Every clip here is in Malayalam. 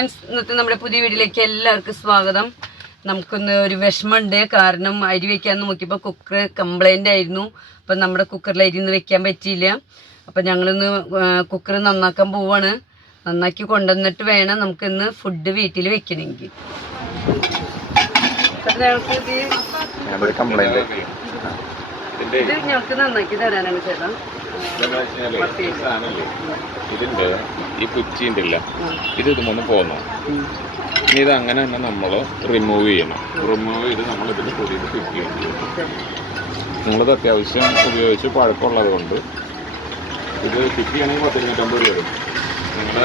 ഇന്നത്തെ നമ്മുടെ പുതിയ വീട്ടിലേക്ക് എല്ലാവർക്കും സ്വാഗതം. നമുക്കൊന്ന് ഒരു വിഷമമുണ്ട്. കാരണം അരി വെക്കാൻ നോക്കിയപ്പോൾ കുക്കർ കംപ്ലൈൻ്റ് ആയിരുന്നു. അപ്പം നമ്മുടെ കുക്കറിൽ അരി ഒന്ന് വെക്കാൻ പറ്റിയില്ല. അപ്പം ഞങ്ങളിന്ന് കുക്കർ നന്നാക്കാൻ പോവാണ്. നന്നാക്കി കൊണ്ടുവന്നിട്ട് വേണം നമുക്കിന്ന് ഫുഡ് വീട്ടിൽ വെക്കണമെങ്കിൽ. ഇത് ഞങ്ങൾക്ക് നന്നാക്കി തരാനാണ് ചേട്ടാ. ഇതിന്റെ ഈ കുച്ചി ഉണ്ടല്ല, ഇതൊന്ന് പോന്നു. ഇനി ഇത് അങ്ങനെ തന്നെ നമ്മൾ റിമൂവ് ചെയ്യണം. റിമൂവ് ചെയ്ത് നമ്മൾ ഇതിന് പൊടിയിൽ ഫിറ്റ് ചെയ്യണം. നിങ്ങളിത് അത്യാവശ്യം ഉപയോഗിച്ച് പഴക്കമുള്ളത് കൊണ്ട് ഇത് ഫിറ്റ് ചെയ്യണമെങ്കിൽ 10-250 രൂപ വരും. നിങ്ങൾ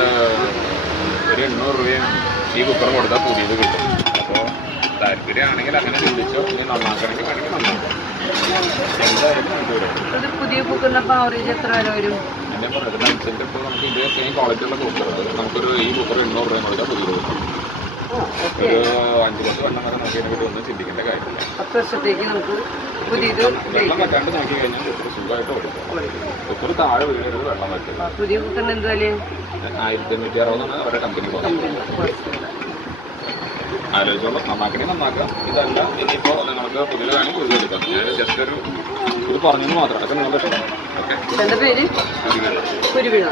ഒരു 800 രൂപയും ഈ കുക്കർ കൊടുത്താൽ പുതിയത് കിട്ടും. അപ്പോൾ താല്പര്യമാണെങ്കിൽ അങ്ങനെ ചിന്തിച്ചോ. ഇനി നന്നാക്കണമെങ്കിൽ വേണമെങ്കിൽ നന്നാക്കാം. എന്തായാലും പുതിയ കുക്കറിനപ്പോൾ ആവറേജ് എത്ര വില വരും? എൻ്റെ പറയുന്നതിനനുസരിച്ച് ഇപ്പോൾ നമുക്ക് ഇത് സെയിം ക്വാളിറ്റിയുള്ള കുക്കർ നമുക്കൊരു ഈ കുക്കർ 800 രൂപ കൊടുത്താൽ പുതിയത് കിട്ടും. ഒരു 5-10 വെള്ളം വരെ നോക്കിയതിനെ പറ്റി ഒന്നും ചിന്തിക്കേണ്ട കാര്യമില്ല. 10 വർഷത്തേക്ക് നമുക്ക് പുതിയത് വെള്ളം വെക്കാണ്ട് നോക്കി കഴിഞ്ഞാൽ കുക്കർ സുഖമായിട്ട് കൊടുക്കും. കുക്കർ താഴെ വീഴരുത്, വെള്ളം വെക്കുക. പുതിയ കുക്കറിന് എന്ത് വില? 1560 അവരുടെ കമ്പനി ആലോചിച്ചോളാം. നന്നാക്കണേ നന്നാക്കാം. ഇതല്ല ഇനിയിപ്പോൾ നിങ്ങൾക്ക് പുതിയത് വേണമെങ്കിൽ പുതിയത് എടുക്കാം. ഞാൻ ജസ്റ്റ് ഇത് പറഞ്ഞത് മാത്രം. അതൊക്കെ നിങ്ങളുടെ ഇഷ്ടം. ഓക്കെ. എൻ്റെ പേര് കുരുവിള.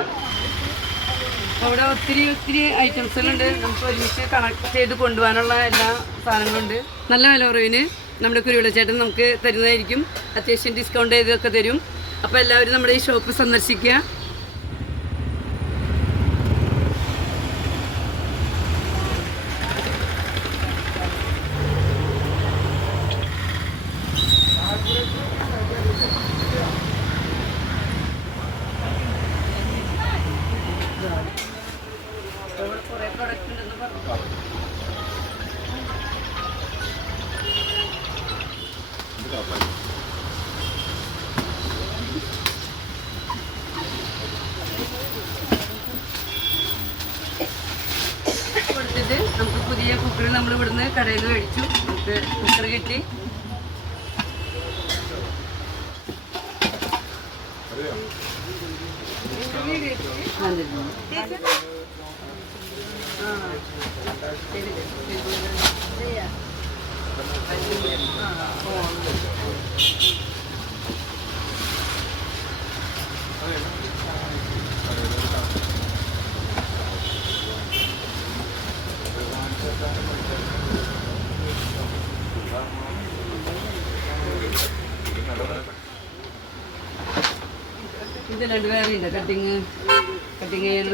അവിടെ ഒത്തിരി ഐറ്റംസുകളുണ്ട്. നമുക്ക് ഒരുമിച്ച് കണക്ട് ചെയ്ത് കൊണ്ടുപോകാനുള്ള എല്ലാ സാധനങ്ങളുണ്ട്. നല്ല വില കുറവിന് നമ്മുടെ കുരുവിള ചേട്ടൻ നമുക്ക് തരുന്നതായിരിക്കും. അത്യാവശ്യം ഡിസ്കൗണ്ട് ചെയ്തൊക്കെ തരും. അപ്പോൾ എല്ലാവരും നമ്മുടെ ഈ ഷോപ്പ് സന്ദർശിക്കുക. കുറേ പ്രൊഡക്റ്റ് ഉണ്ടെന്ന് പറഞ്ഞു. കൊടുത്തിട്ട് നമുക്ക് പുതിയ കുക്കർ നമ്മൾ ഇവിടുന്ന് കടയിൽ നിന്ന് മേടിച്ചു. നമുക്ക് കുക്കർ കിട്ടി. ഇതിലുണ്ട്, വേറെ ഉണ്ട് കട്ടിങ് ചെയ്യാൻ.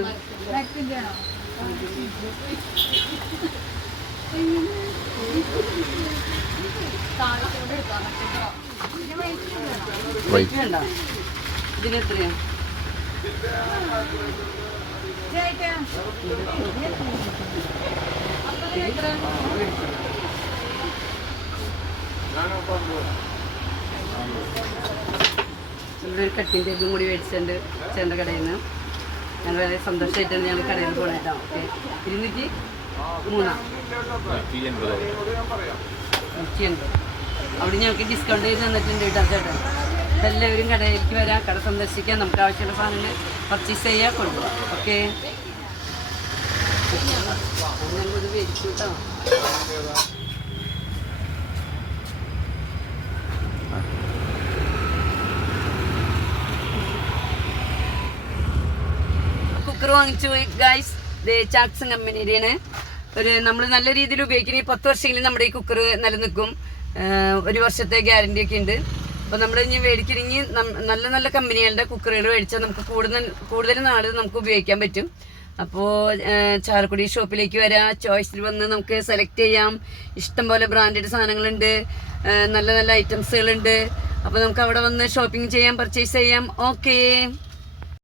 വേണ്ട, ഇതിനെത്രയാ? ഇവിടെ ഒരു കട്ടിങ് ടേബിളും കൂടി മേടിച്ചിട്ടുണ്ട് ചേട്ടൻ്റെ കടയിൽ നിന്ന്. ഞാൻ വളരെ സന്തോഷമായിട്ടാണ് ഞങ്ങൾ കടയിൽ നിന്ന് പോകണം കേട്ടോ. ഓക്കെ. 203 180. അവിടെ ഞങ്ങൾക്ക് ഡിസ്കൗണ്ട് ചെയ്ത് തന്നിട്ടുണ്ട് കേട്ടോ ചേട്ടൻ. എല്ലാവരും കടയിലേക്ക് വരാം, കട സന്ദർശിക്കാം, നമുക്ക് ആവശ്യമുള്ള സാധനങ്ങൾ പർച്ചേസ് ചെയ്യാൻ കൊണ്ടുപോകാം. ഓക്കെ. ഞങ്ങളത് മേടിച്ചു കേട്ടോ. കുക്കർ വാങ്ങിച്ചു ഗൈസ്. ചാക്സൺ കമ്പനിയുടെയാണ്. നമ്മൾ നല്ല രീതിയിൽ ഉപയോഗിക്കുന്ന 10 വർഷമെങ്കിലും നമ്മുടെ ഈ കുക്കർ നിലനിൽക്കും. 1 വർഷത്തെ ഗ്യാരണ്ടി ഒക്കെ ഉണ്ട്. അപ്പോൾ നമ്മൾ ഇനി മേടിക്കണമെങ്കിൽ നല്ല നല്ല കമ്പനികളുടെ കുക്കറുകൾ മേടിച്ചാൽ നമുക്ക് കൂടുതൽ നാൾ നമുക്ക് ഉപയോഗിക്കാൻ പറ്റും. അപ്പോൾ ചാലക്കുടി ഷോപ്പിലേക്ക് വരാം. ചോയ്സിൽ വന്ന് നമുക്ക് സെലക്ട് ചെയ്യാം. ഇഷ്ടംപോലെ ബ്രാൻഡഡ് സാധനങ്ങളുണ്ട്, നല്ല നല്ല ഐറ്റംസുകളുണ്ട്. അപ്പോൾ നമുക്ക് അവിടെ വന്ന് ഷോപ്പിംഗ് ചെയ്യാം, പർച്ചേസ് ചെയ്യാം. ഓക്കേ.